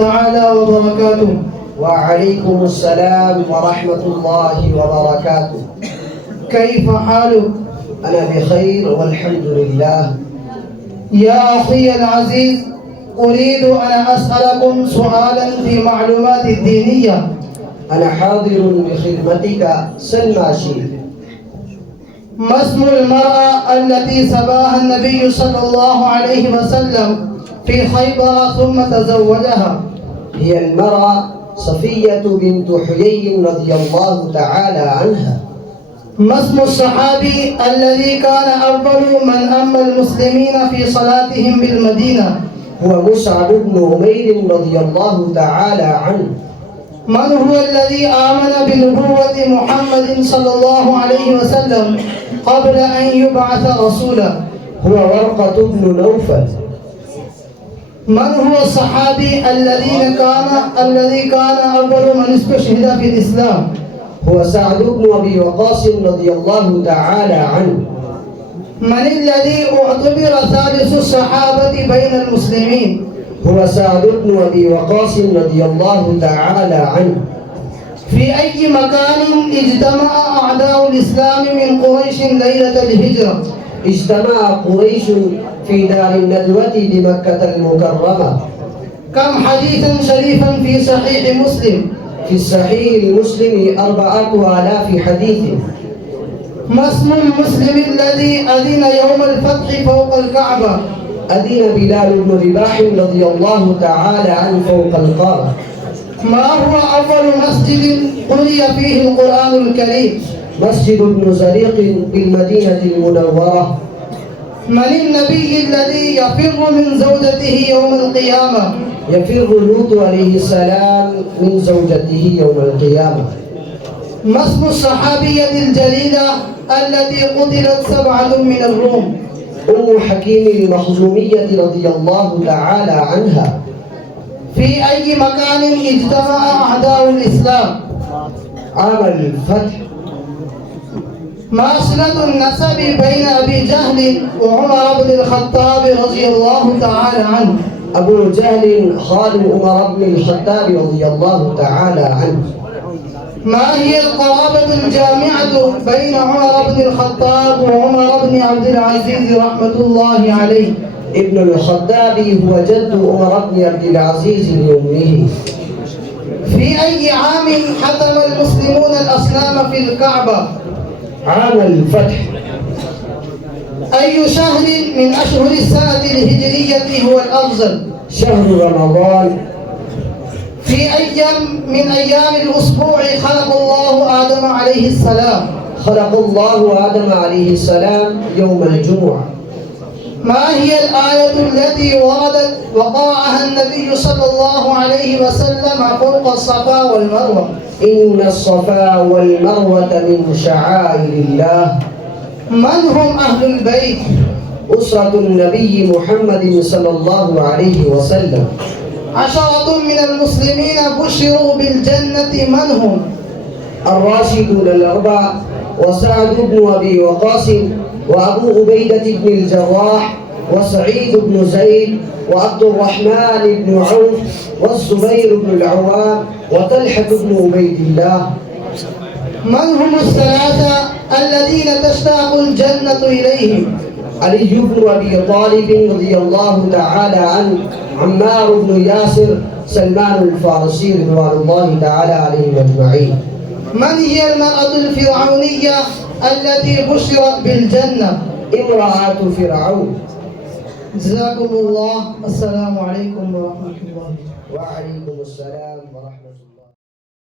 تعالى وبركاته. وعليكم السلام ورحمة الله وبركاته. كيف حالك؟ أنا بخير والحمد لله. يا أخي العزيز، أريد أن أسألكم سؤالا في معلومات الدينية. أنا حاضر بخدمتك، سل ما شئت. ما اسم المرأة التي سباها النبي صلى الله عليه وسلم في خيبر ثم تزوجها؟ هي المرأة صفية بنت حيي رضي الله تعالى عنها. ما اسم الصحابي الذي كان أول من أما المسلمين في صلاتهم بالمدينة؟ هو مصعب بن عمير رضي الله تعالى عنه. من هو الذي آمن بنبوة محمد صلى الله عليه وسلم قبل أن يبعث رسولا؟ هو ورقة بن نوفل. من هو الصحابي الذي كان أول من استشهد في الإسلام؟ هو سعد بن أبي وقاص رضي الله تعالى عنه. من الذي اعتبر ثالث الصحابة بين المسلمين؟ هو سعد بن أبي وقاص رضي الله تعالى عنه. في أي مكان اجتمع أعداء الإسلام من قريش ليلة الهجرة؟ اجتمع قريش في دار الندوة بمكة المكرمة. كم حديثا شريفا في صحيح مسلم؟ في الصحيح المسلم 4000 حديث. ما اسم المسلم الذي أذن يوم الفتح فوق الكعبة؟ أذن بلال بن رباح رضي الله تعالى عنه فوق القارة. ما هو أول مسجد قرئ فيه القرآن الكريم؟ مسجد ابن زريق بالمدينة المنورة. من النبي الذي يفر من زوجته يوم القيامة؟ يفر لوط عليه السلام من زوجته يوم القيامة. ما اسم الصحابية الجليلة التي قتلت 7 من الروم؟ أم حكيم المخزومية رضي الله تعالى عنها. في أي مكان اجتمع أعداء الإسلام؟ عام الفتح. ما صلة النسب بين أبي جهل وعمر بن الخطاب رضي الله تعالى عنه؟ أبو جهل خال عمر بن الخطاب رضي الله تعالى عنه. ما هي القرابة الجامعة بين عمر بن الخطاب وعمر بن عبد العزيز رحمة الله عليه؟ ابن الخطاب هو جد عمر بن عبد العزيز لأمه. في أي عام حكم المسلمون الأصنام في الكعبة؟ عام الفتح. أي شهر من أشهر السنة الهجرية هو الأفضل؟ شهر رمضان. في أيام من أيام الأسبوع خلق الله آدم عليه السلام؟ خلق الله آدم عليه السلام يوم الجمعة. ما هي الآية التي وردت وقرأها النبي صلى الله عليه وسلم فوق الصفا والمروة؟ إن الصفا والمروة من شعائر الله. من هم أهل البيت؟ أسرة النبي محمد صلى الله عليه وسلم. 10 من المسلمين بشروا بالجنة، من هم؟ الراشدون الأربعة، وسعد بن أبي وقاص، وأبو عبيدة بن الجراح، وسعيد بن زيد، وعبد الرحمن بن عوف، والزبير بن العوام، وطلحة بن عبيد الله. من هم الثلاثة الذين تشتاق الجنة إليهم؟ علي بن أبي طالب رضي الله تعالى عنه، عمار بن ياسر، سلمان الفارسي رضوان الله تعالى عليهم أجمعين. من هي المرأة الفرعونية التي بشرت بالجنة؟ امرأة فرعون. جزاكم الله. السلام عليكم ورحمة الله. وعليكم السلام ورحمة الله.